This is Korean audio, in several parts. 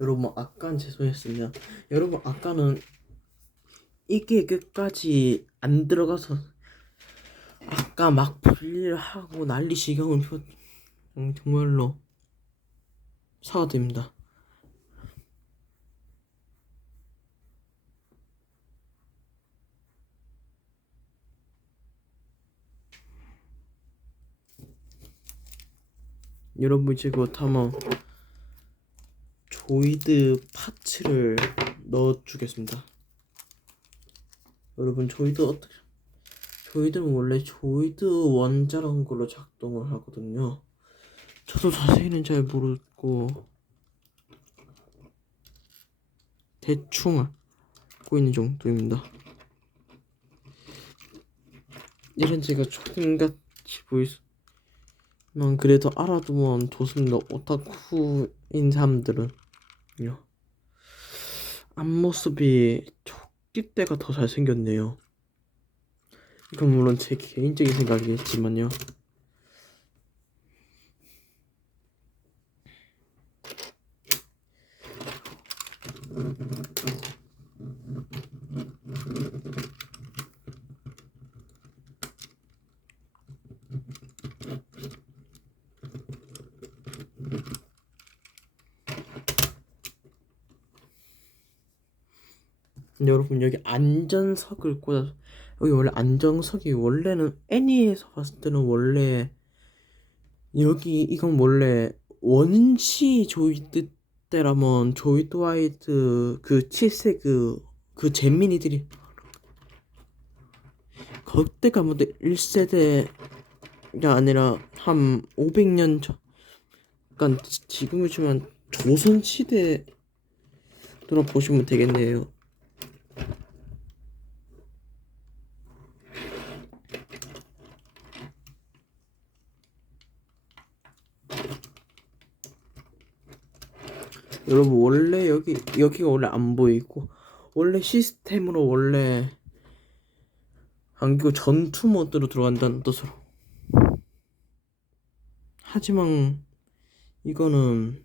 여러분 아까는 죄송했습니다. 여러분 아까는 이게 끝까지 안 들어가서 아까 막 분리를 하고 난리 지경을 표 음, 정말로 사과드립니다. 여러분 이제 그렇다면 조이드 파츠를 넣어주겠습니다. 여러분 조이드 어떻게? 조이드는 원래 조이드 원자라는 걸로 작동을 하거든요. 저도 자세히는 잘 모르고 대충 알고 있는 정도입니다. 이런 제가 초딩같이 보이지만 그래도 알아두면 좋습니다. 오타쿠인 사람들은 요. 앞모습이 초기 때가 더 잘생겼네요. 이건 물론 제 개인적인 생각이겠지만요. 근데 여러분 여기 안전석을 꽂아 여기 원래 안정석이 원래는 애니에서 봤을 때는 원래 여기 이건 원래 원시 조이드 때라면 조이드 와이드 그 7세 그, 그 잼민이들이 그때가 뭐 1세대가 아니라 한 500년 전 그러니까 지- 지금을 주면 조선시대 돌아보시면 되겠네요 여러분 원래 여기 여기가 원래 안 보이고 원래 시스템으로 원래 안기고 전투 모드로 들어간다는 뜻으로. 하지만 이거는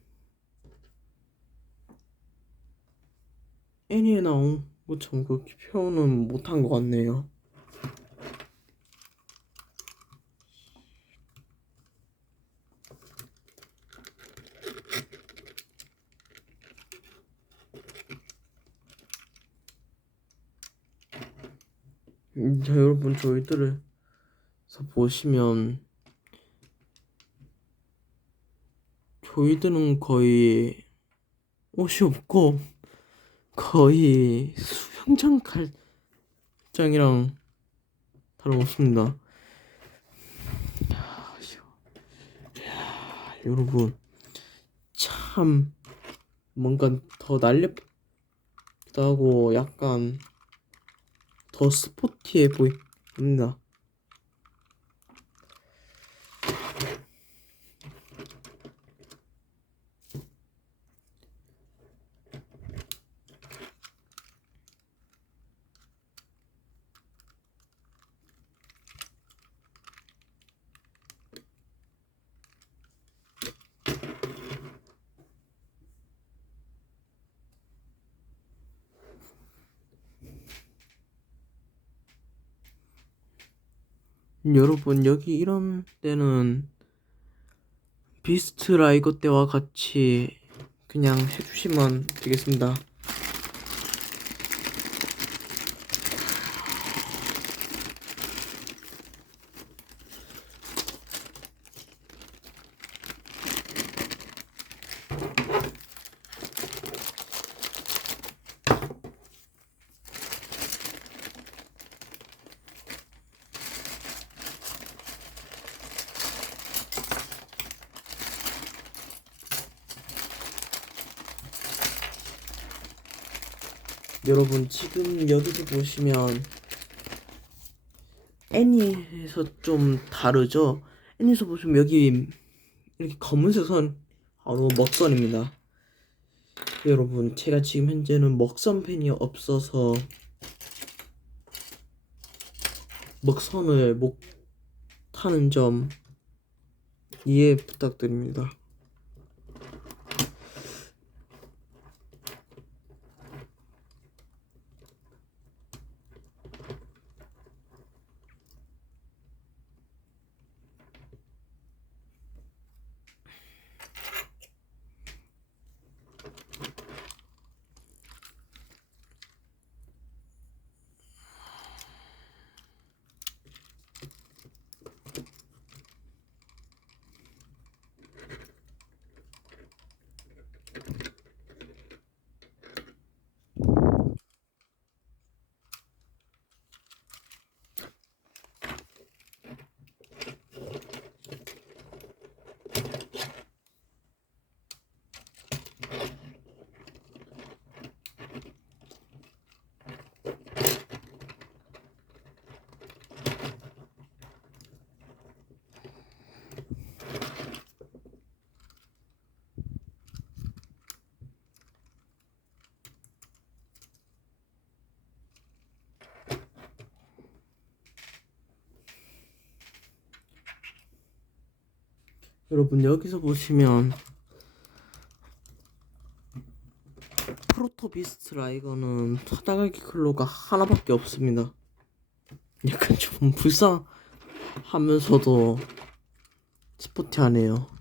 애니에 나온 것처럼 그렇게 표현은 못한 것 같네요 자, 여러분 저희들을 서 보시면 저희들은 거의 옷이 없고 거의 수영장 칼장이랑 다름없습니다. 여러분 참 뭔가 더 날렵기도 하고 약간 더 스포티해 보입니다. 여러분 여기 이런 때는 비스트 라이거 때와 같이 그냥 해주시면 되겠습니다. 여러분 지금 여기서 보시면 애니에서 좀 다르죠? 애니에서 보시면 여기 이렇게 검은색 선 바로 먹선입니다. 여러분 제가 지금 현재는 먹선 펜이 없어서 먹선을 못 타는 점 이해 부탁드립니다. 여러분 여기서 보시면 프로토비스트 라 이거는 타다가기 클로가 하나밖에 없습니다. 약간 좀 불쌍하면서도 스포티하네요.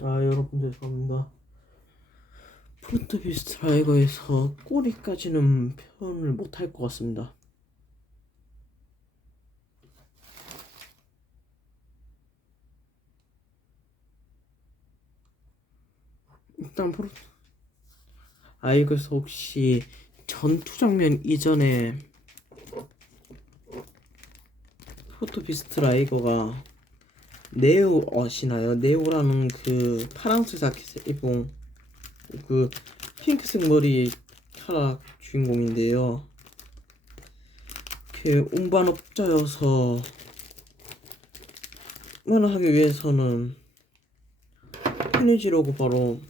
아 여러분 죄송합니다. 프로토비스트라 이거에서 꼬리까지는 표현을 못할 것 같습니다. 일단 프로 아 이거에서 혹시 전투 장면 이전에 프로토비스트 라 이거가 네오 아시나요? 네오라는 그 파랑색 자켓 입은 그 핑크색 머리 타락 주인공인데요. 그 운반업자여서 만하기 위해서는 에너지로고 바로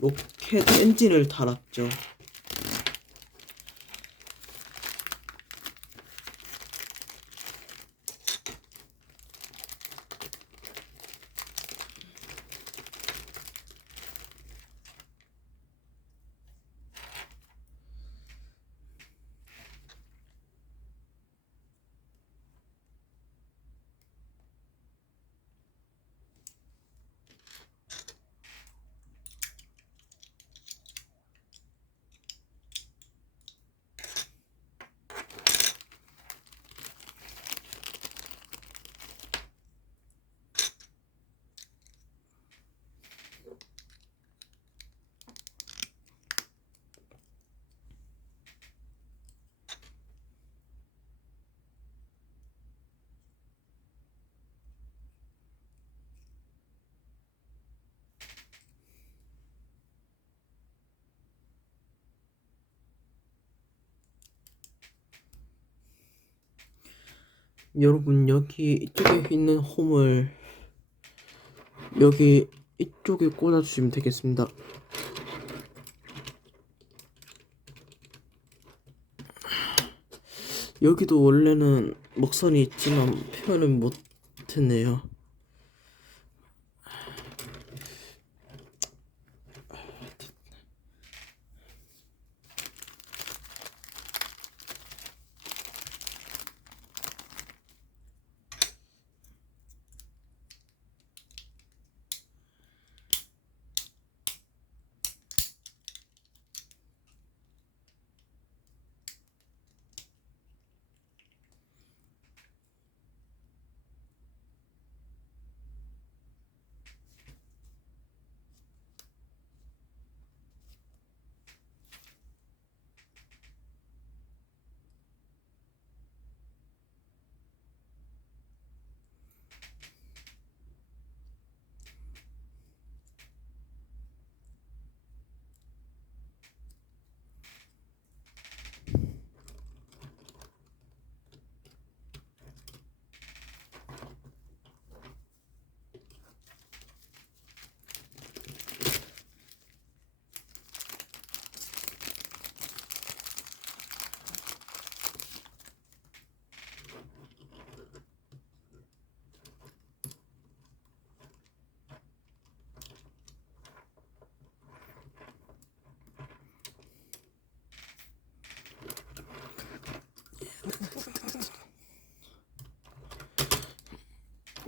로켓 엔진을 달았죠. 여러분 여기 이쪽에 있는 홈을 여기 이쪽에 꽂아주시면 되겠습니다. 여기도 원래는 먹선이 있지만 표현을 못했네요.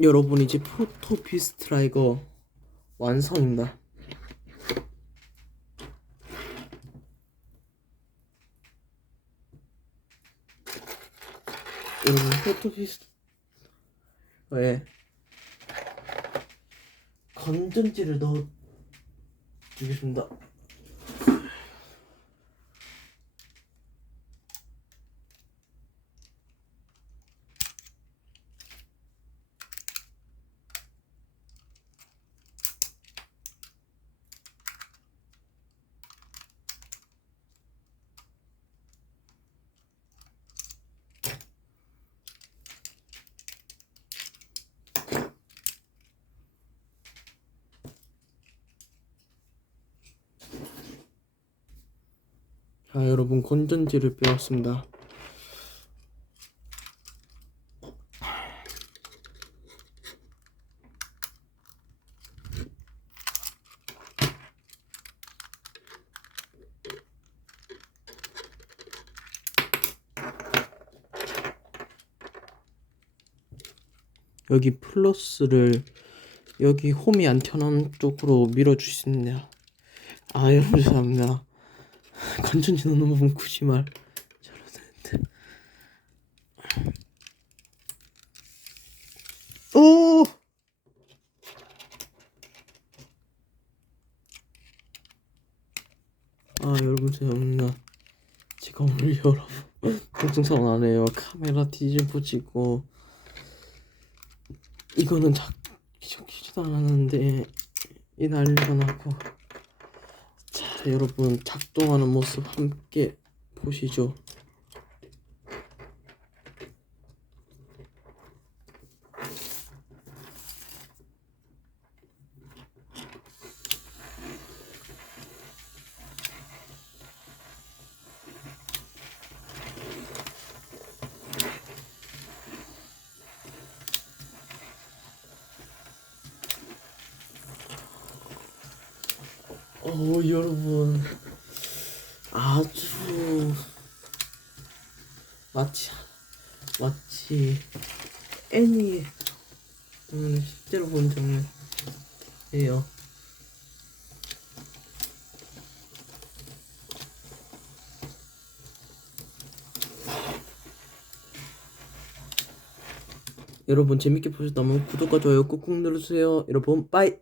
여러분 이제 프로토피스트라 이거 완성입니다. 여러분 프로토피스 에 건전지를 넣어 주겠습니다. 자, 여러분 건전지를 빼왔습니다. 여기 플러스를 여기 홈이 안 켜놓은 쪽으로 밀어주시네요. 아, 여러분 죄송합니다. 건전지 부분 굳이 말 잘하는데 오! 아 여러분 죄송합니다 제가 오늘 여러분 방송사원 안 해요 카메라 뒤집어 지고 이거는 작 키지도 않았는데 이 난리가 나고 자, 여러분 작동하는 모습 함께 보시죠. 어, 여러분 아주 마치 마치 애니 음, 실제로 본 장면이에요. 여러분 재밌게 보셨다면 구독과 좋아요 꾹꾹 눌러주세요. 여러분 빠이.